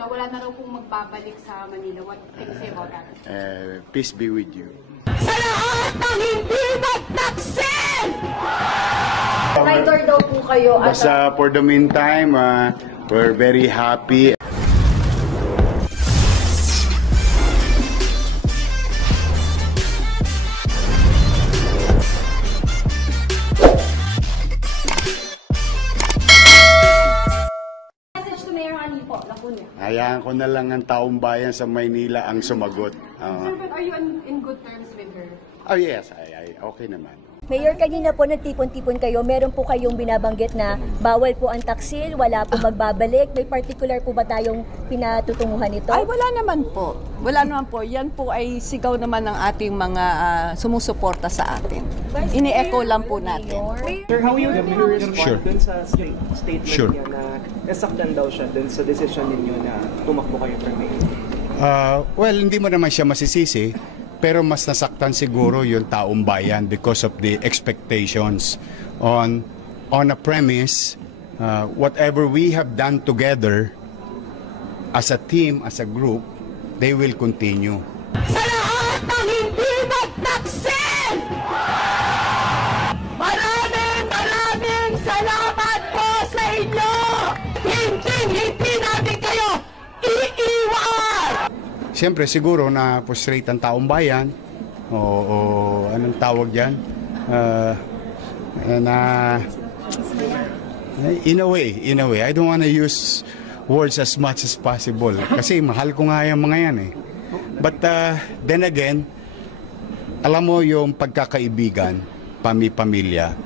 na wala na raw pong magbabalik sa Manila. What can you say about that? Peace be with you. Sa lahat ng hindi magtaksil! Traitor daw po kayo. Basta for the meantime, we're very happy. Message to Mayor Honey po, Lacuna. Hayaan ko na lang ang taong bayan sa Maynila ang sumagot. Sir, but are you in good terms with her? Oh yes, okay naman. Mayor, kanina po nagtipon-tipon kayo. Meron po kayong binabanggit na bawal po ang taksil, wala po magbabalik. May particular po ba tayong pinatutunguhan ito? Ay, wala naman po. Wala naman po. Yan po ay sigaw naman ng ating mga sumusuporta sa atin. Ini-echo lang po natin. Sir, how will you respond dun sa statement Sure. niya na nasaktan daw siya dun sa decision ninyo na tumakbo kayo for mayor? Well, hindi mo naman siya masisisi, pero mas nasaktan siguro yung taong bayan because of the expectations on a premise, whatever we have done together as a team, as a group, they will continue. Sa lahat ng hindi magtaksil! Maraming salamat po sa inyo! Hindi natin kayo iiwan! Siyempre, siguro na frustrate ang taong bayan o anong tawag dyan? In a way. I don't want to use words as much as possible kasi mahal ko nga yung mga yan eh. But then again, alam mo yung pagkakaibigan, pamilya,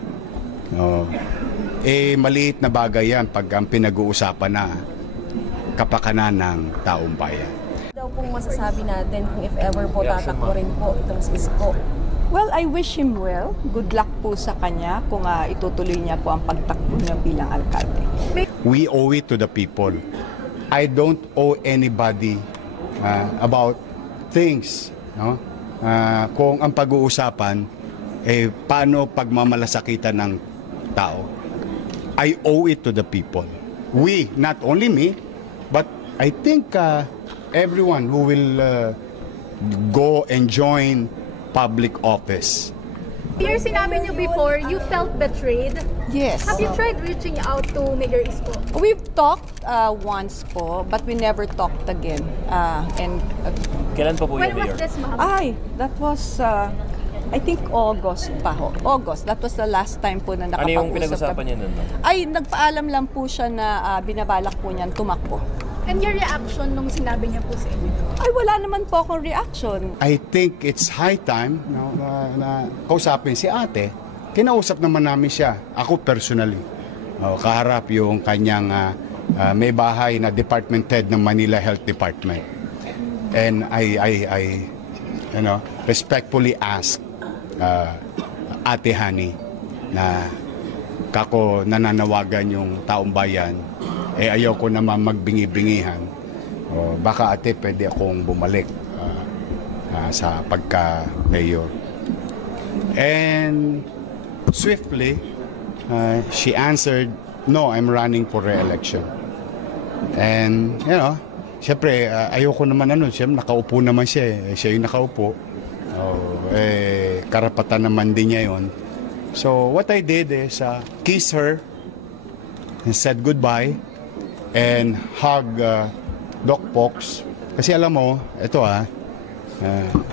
maliit na bagay yan pag ang pinag-uusapan na kapakanan ng taong bayan. Daw pong masasabi natin kung if ever po tatakbo rin po itong si Isko. Well, I wish him well. Good luck po sa kanya kung itutuloy niya po ang pagtakbo niya bilang alkalde. We owe it to the people. I don't owe anybody about things. No? Kung ang pag-uusapan, paano pagmamalasakitan ng tao. I owe it to the people. We, not only me, but I think everyone who will go and join public office. Mayor, sinabi niyo before, you felt betrayed. Yes. Have you tried reaching out to Mayor Isko? We've talked once po, but we never talked again. Kailan pa po When yun, was Mayor? this, ma'am? That was, I think August pa ho. August. That was the last time po na Ano nakapag-usap. yung pinag-usapan niya nun? Ay, nagpaalam lang po siya na binabalak po niyan tumakbo. And your reaction nung sinabi niya po sa inyo? Ay, wala naman po akong reaction. I think it's high time na kausapin si ate. Kinausap naman namin siya, ako personally. Kaharap yung kanyang may bahay na department head ng Manila Health Department. And I respectfully ask Ate Honey na kako nananawagan yung taong bayan, ayaw ko naman magbingi-bingihan. Baka ate, pwede akong bumalik sa pagka-mayor. And swiftly, she answered, no, I'm running for re-election. And, siyempre, ayoko naman siyempre, nakaupo naman siya. Siya yung nakaupo. Karapatan naman din niya yun. So, what I did is kiss her and said goodbye and hug Doc Pox. Kasi alam mo, ito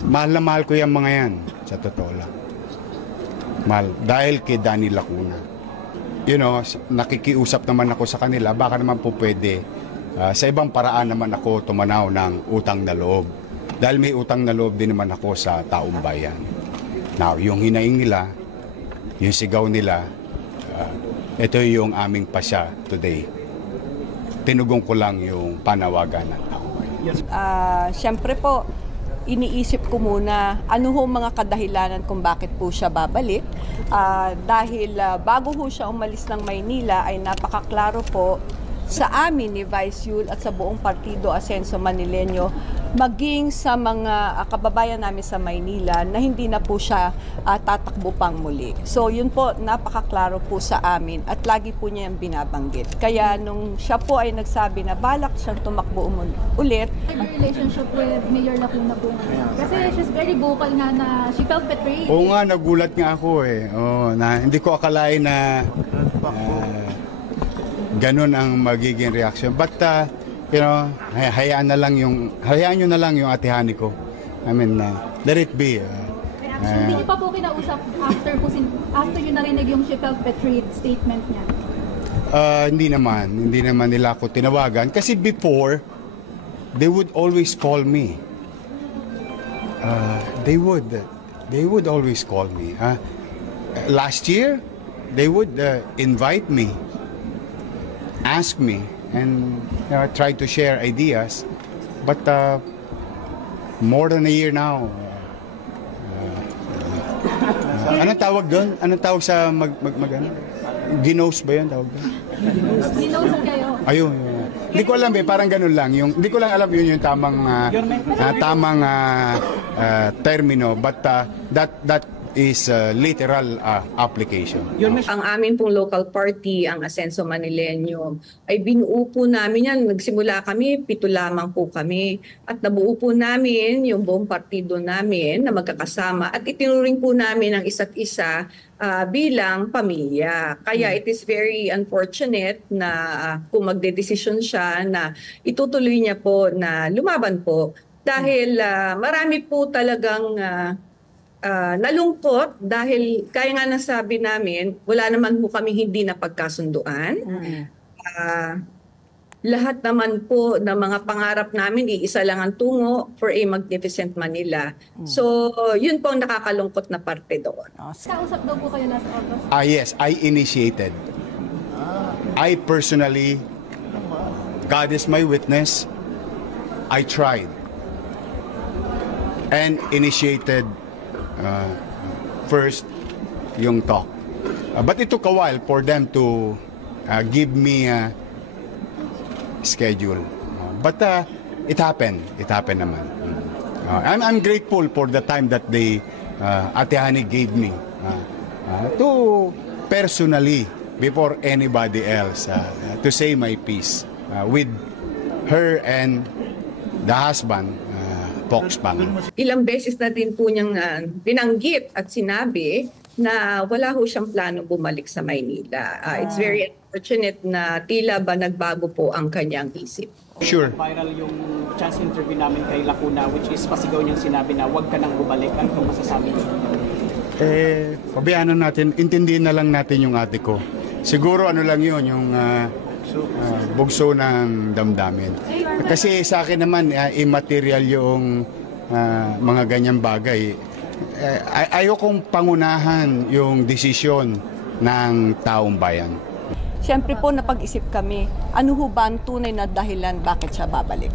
mahal na mahal ko yung mga yan, sa totoo lang. Mahal, dahil kay Danny Lacuna. Nakikiusap naman ako sa kanila, baka naman po pwede, sa ibang paraan naman ako tumanaw ng utang na loob. Dahil may utang na loob din naman ako sa taong bayan. Now, yung hinaing nila, yung sigaw nila, ito yung aming pasya today. Tinugong ko lang yung panawagan ng tao. Siyempre po, iniisip ko muna ano ho mga kadahilanan kung bakit po siya babalik. Dahil bago ho siya umalis ng Maynila ay napakaklaro po sa amin ni Vice Yul at sa buong partido Asenso Manileño maging sa mga kababayan namin sa Maynila na hindi na po siya tatakbo pang muli. So yun po, napakaklaro po sa amin at lagi po niya yung binabanggit. Kaya nung siya po ay nagsabi na balak siyang tumakbo ulit, Your relationship with Mayor Lacuna po. Kasi she's very vocal nga na she felt betrayed. Oo nga, nagulat nga ako eh. Na hindi ko akalain na ganun ang magiging reaction. But hayaan nyo na lang yung atihani ko. I mean, let it be. Hindi niyo pa po kinausap after nyo narinig yung she felt betrayed statement niya? Hindi naman nila ako tinawagan. Kasi before, they would always call me. They would always call me. Last year, they would invite me, ask me, and try to share ideas. But more than a year now. Anong tawag doon? Anong tawag sa Ginos ba yun tawag doon? Ginos kayo? Ayun. Hindi ko alam parang ganun lang. Hindi ko lang alam yun yung tamang termino, but that is literal application. Ang amin pong local party, ang Asenso Manileño, ay binuo po namin yan. Nagsimula kami, 7 lamang po kami. At nabuo po namin yung buong partido namin na magkakasama. At itinuring po namin ang isa't isa bilang pamilya. Kaya it is very unfortunate na kung magdedesisyon siya na itutuloy niya po na lumaban po. Dahil marami po talagang nalungkot dahil kaya nga nasabi namin, wala naman po kami hindi napagkasunduan. Lahat naman po ng mga pangarap namin, iisa lang ang tungo for a magnificent Manila. So, yun po ang nakakalungkot na parte doon. Kausap daw po kayo last August? Yes, I initiated. I personally, God is my witness, I tried and initiated first yung talk. But it took a while for them to give me a schedule. But it happened. It happened naman. I'm grateful for the time that Ate Hani gave me to personally, before anybody else, to say my piece with her and the husband, Pox Pang. Ilang beses na din po niyang binanggit at sinabi na wala ho siyang plano bumalik sa Maynila. It's very unfortunate na tila ba nagbago po ang kanyang isip. Sure. Viral yung chance interview namin kay Lacuna, which is pasigaw niyang sinabi na huwag ka nang bumalik. Ano kung masasabi niyo? Pabayaan natin, intindihin na lang natin yung ate ko. Siguro lang yun, yung bugso ng damdamin. Kasi sa akin naman, immaterial yung mga ganyang bagay. Ayokong pangunahan yung desisyon ng taong bayan. Siyempre po napag-isip kami, ano ho ba ang tunay na dahilan bakit siya babalik?